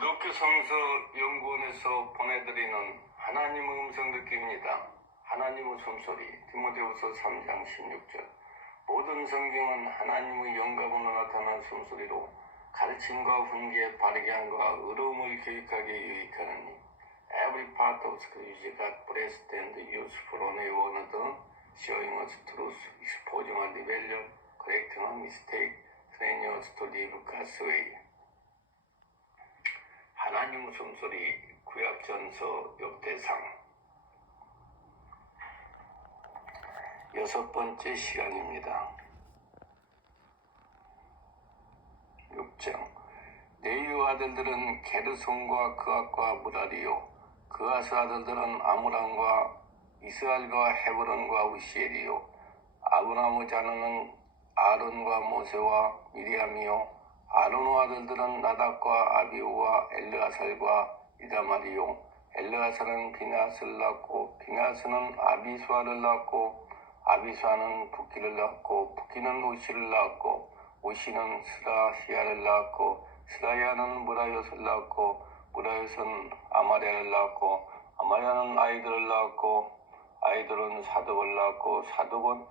기독교 성서 연구원에서 보내드리는 하나님의 음성 듣기입니다. 하나님의 숨소리 디모데후서 3장 16절. 모든 성경은 하나님의 영감으로 나타난 숨소리로 가르침과 훈계, 바르게 함과 의로움을 교육하게 유익하느니 Every part of Scripture God blessed and useful on one another, showing us truth, exposing our rebellion, correcting our mistake, training us to live God's way. 하나님 숨소리 구약전서 역대상 6번째 시간입니다. 6장. 레위 아들들은 게르손과 그앗과 무라리요, 그앗의 아들들은 아므람과 이스알과 헤브론과 우시엘이요, 아브라함의 자녀는 아론과 모세와 미리암이요, 아론의 아들들은 나답과 아비후와 엘르아살과 이다말이요, 엘르아살은 비나스를 낳고 비나스는 아비수아를 낳고 아비수아는 붓기를 낳고 붓기는 우시를 낳고 우시는 스라히야를 낳고 스라히야는 무라요스를 낳고 무라요스는 아마랴를 낳고 아마랴는 아이들을 낳고 아이들은 사독을 낳고 사독은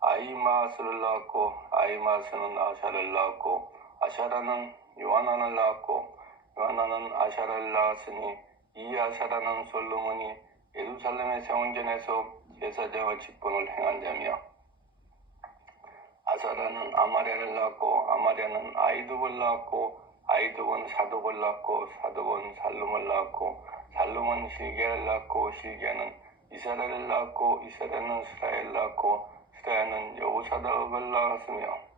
아이마스를 낳고 아이마스는 아샤를 낳고 아샤라는 요하난을 낳았고 요하난은 아샤라를 낳았으니 이 아샤라는 솔로몬이 예루살렘의 성전에서 제사장의 직분을 행한 자며 아사라는 아마랴를 낳았고 아마랴는 아이둡을 낳았고 아이둡은 사독을 낳았고 사독은 살룸을 낳았고 살룸은 실게를 낳았고 실게는 이스라엘을 낳았고 이스라엘은 스라엘을 낳았고 스라엘은 여호사닥을 낳았으며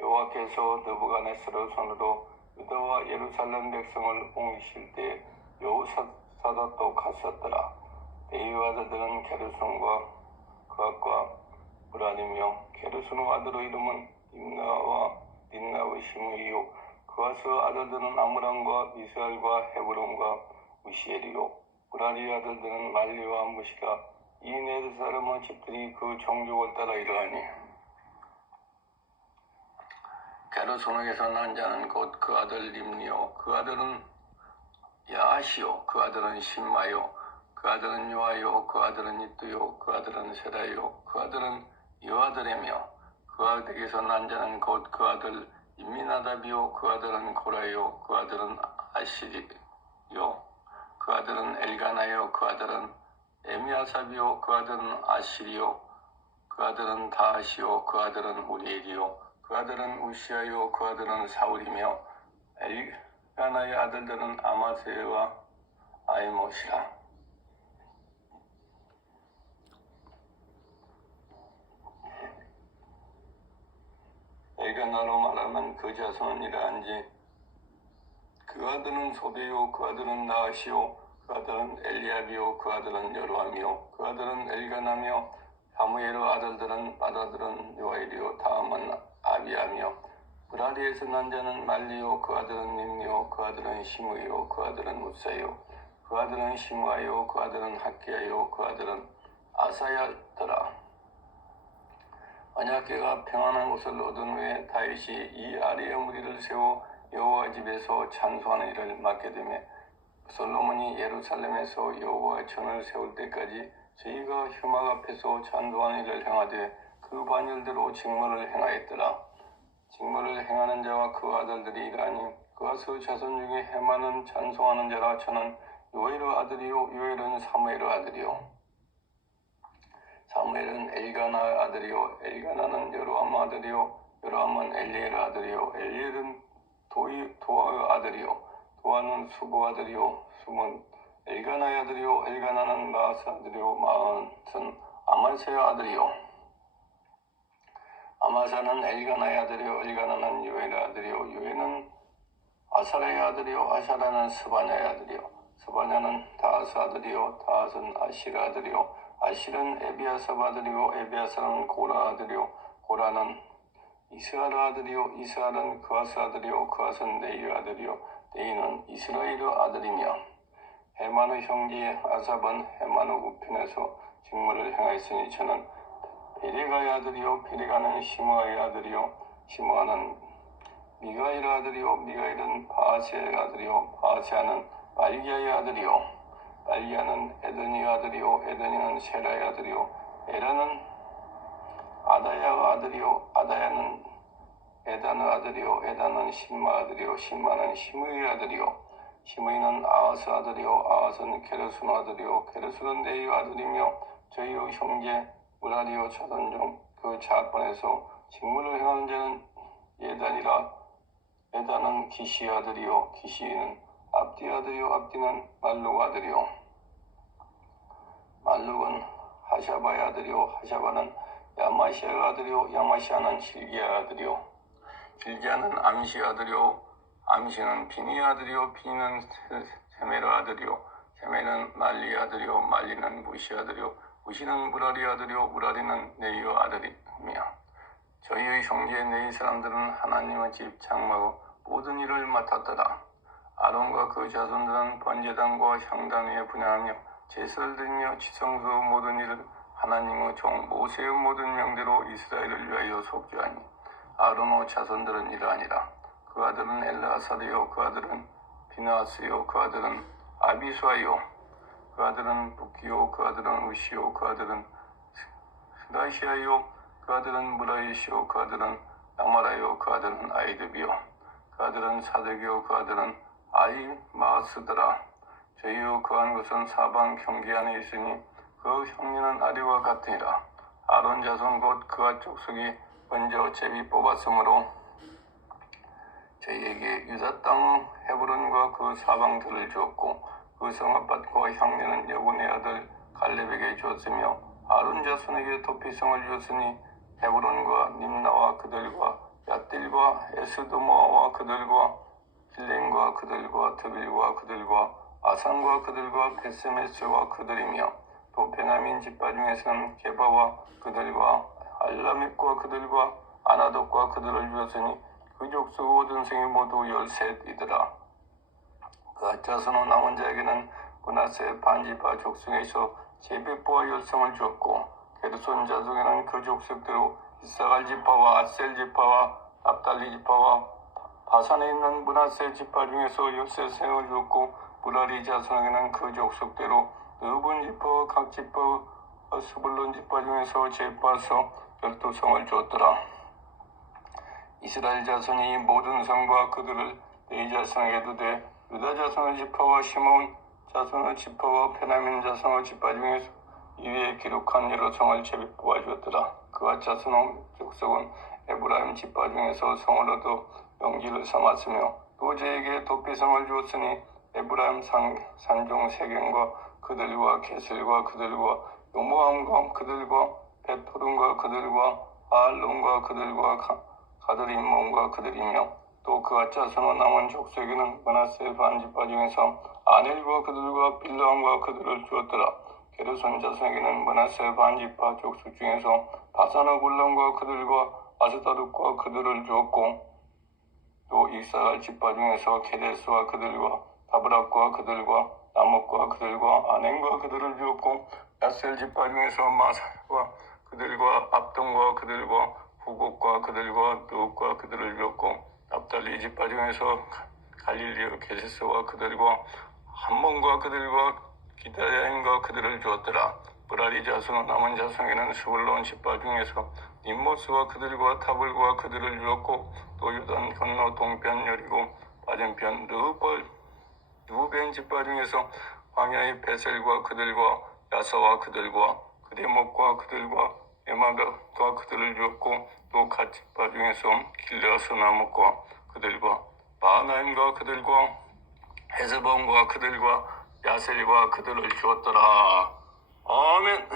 여호와께서 느부갓네살의 손으로 유다와 예루살렘 백성을 옮기실 때 여호사닥도 갔었더라. 레위 아들들은 게르손과 그앗과 무라리며 게르손의 아들의 이름은 임나와 닌나의 시므이요, 그앗의 아들들은 아므람과 이스알과 헤브론과 우시엘이요, 무라리의 아들들은 말리와 무시라. 이 네 사람의 집들이 그 종족을 따라 이러하니 게르손에게서 난 자는 곧 그 아들 림니요, 그 아들은 야하시요, 그 아들은 신마요, 그 아들은 요아요, 그 아들은 이뚜요, 그 아들은 세라요, 그 아들은 여아들이며 그 아들에게서 난 자는 곧 그 아들 임미나답이요, 그 아들은 고라요, 그 아들은 아시리요, 그 아들은 엘가나요, 그 아들은 에미아삽이요, 그 아들은 아시리요, 그 아들은 다하시요, 그 아들은 우리엘이요, 그 아들은 우시아요, 그 아들은 사울이며 엘가나의 아들들은 아마세와 아이못이라. 엘가나로 말하면 그 자손은 이러한지 그 아들은 소베요, 그 아들은 나하시요, 그 아들은 엘리압이요, 그 아들은 여로함이요, 그 아들은 엘가나며 사무엘의 아들들은 맏아들은 요아일이요, 다음은 아비아며 무라리에서 난 자는 말리요, 그 아들은 림니요, 그 아들은 시므이요, 그 아들은 우사요, 그 아들은 시므아요, 그 아들은 학기야요, 그 아들은 아사야더라. 언약궤가 평안한 곳을 얻은 후에 다윗이 이 아리의 무리를 세워 여호와 집에서 찬송하는 일을 맡게 되며 솔로몬이 예루살렘에서 여호와의 전을 세울 때까지 저희가 휘막 앞에서 찬송하는 일을 행하되 그 반열대로 직무를 행하였더라. 직무를 행하는 자와 그 아들들이 이라니 그앗의 자손 중에 헤만은 찬송하는 자라. 저는 요엘의 아들이요, 요엘은 사무엘의 아들이요, 사무엘은 엘가나의 아들이요, 엘가나는 여로함 아들이요, 여로함은 엘리엘의 아들이요, 엘리엘은 도아의 아들이요, 도아는 수보 아들이요, 수은 엘가나의 아들이요, 엘가나는 마아스 아들이요, 마아스는 아마세의 아들이요, 아마사는 엘가나의 아들이요, 엘가나는 요엘의 아들이요, 요엘은 아사라의 아들이요, 아사라는 스바냐의 아들이요, 스바냐는 다하스 아들이요, 다하스는 아실의 아들이요, 아실은 에비아삽 아들이요, 에비아삽은 고라 아들이요, 고라는 이스알 아들이요, 이스알은 그아스 아들이요, 그아스는 네이 아들이요, 네이는 이스라엘의 아들이며 헤만의 형제 아삽은 헤만의 우편에서 직무를 행하였으니 저는 베레가의 아들이요, 베레가는 시므아의 아들이요, 시므아는 미가엘 아들이요 미가엘은 바아세의 아들이요 바아세아는 말기야의 아들이요 말기야는 에더니의 아들이요 에더니는 세라의 아들이요 에라는 아다야의 아들이요 아다야는 에다의 아들이요 에다는 심마 아들이요 심마는 시므이의 아들이요 시므이는 아하스 아들이요 아하스는 게르손 아들이요 게르손은 네의 아들이며 저희의 형제 무라리요 자손 중 그 자권에서 직무를 행하는 자는 예단이라 에다는 기시의 아들이요 기시는 압디의 아들이요 압디는 말룩 아들이요 말룩은 하샤바의 아들이요 하샤바는 야마시아의 아들이요 야마시아는 실기의 아들이요 실기야는 암시의 아들이요 암시는 비니의 아들이요 비니는 세메르 아들이요 세메르는 말리의 아들이요 말리는 무시의 아들이요 무시는 무라리의 아들이요 무라리는 네이의 아들이며 저희의 형제 네이 사람들은 하나님의 집 장막의 모든 일을 맡았더라. 아론과 그 자손들은 번제단과 향단 위에 분양하며 제사를 드리며 지성소의 모든 일을 하나님의 종 모세의 모든 명대로 이스라엘을 위하여 속죄하니 아론의 자손들은 이러하니라. 그 아들은 엘라사르요 그 아들은 비나하스요 그 아들은 아비수아요 그 아들은 부키요 그 아들은 우시요 그 아들은 스다시아요 그 아들은 무라이시요 그 아들은 아마라요 그 아들은 아이드비요 그 아들은 사득이요 그 아들은 아이마스더라. 저희요 그한 것은 사방 경계 안에 있으니 그 형리는 아리와 같으니라. 아론 자손 곧 그가 족속이 먼저 제비 뽑았으므로 저희에게 유다 땅 헤브론과 그 사방들을 주었고 그 성읍밭과 향내는 여분의 아들 갈렙에게 주었으며 아론 자손에게 도피성을 주었으니 헤브론과 림나와 그들과 얏딜과 에스도모아와 그들과 길렘과 그들과 드빌과 그들과 아산과 그들과 베스메스와 그들이며 또 베냐민 지파 중에서는 게바와 그들과 알라믹과 그들과 아나돗과 그들을 주었으니 그 족속 모든 성이 모두 13이더라. 그 자손의 남은 자에게는 므낫세 반지파 족속에서 제비포와 열성을 주었고 게르손 자손에게는 그 족속대로 이사갈 지파와 아셀 지파와 납달리 지파와 바산에 있는 므낫세 지파 중에서 13성을 주었고 무라리 자손에게는 그 족속대로 르분 지파와 각 지파와 스불론 지파 중에서 제파서 12성을 주었더라. 이스라엘 자손이 모든 성과 그들을 네 자손에게 두되 유다 자손의 지파와 시몬 자손의 지파와 베냐민 자손의 지파 중에서 이위에 기록한 여러 성을 제비 뽑아주었더라. 그와 자손의 족속은 에브라임 지파 중에서 성을 얻어 영지를 삼았으며 또 저에게 도피성을 주었으니 에브라임 산종 세겜과 그들과 게슬과 그들과 요모함과 그들과 베토름과 그들과 아알론과 그들과 가드림몬과 그들이며 또 그가 자손의 남은 족속에게는 므낫세 반지파 중에서 아넬과 그들과 빌라함과 그들을 주었더라. 게르손 자손에게는 므낫세 반지파 족속 중에서 바산의 골람과 그들과 아스다룩과 그들을 주었고 또 이사갈 지파 중에서 게데스와 그들과 다브락과 그들과 나목과 그들과 아넨과 그들을 주었고 야셀 지파 중에서 마사와 그들과 압동과 그들과 후곡과 그들과 누욱과 그들을 주었고 납달리 지파 중에서 갈릴리의 게세스와 그들과 함몬과 그들과 기다야인과 그들을 주었더라. 브라리 자손의 남은 자손에게는 스불론 지파 중에서 님모스와 그들과 타블과 그들을 주었고 또 요단 건너 동편 여리고 맞은편 르우벤 지파 중에서 광야의 베셀과 그들과 야사와 그들과 그데목과 그들과 에마가 그들을 주었고 또 갓 지파 중에서 길르아스 나목과 그들과 바하나임과 그들과 헤스본과 그들과 야셀과 그들을 주었더라. 아멘.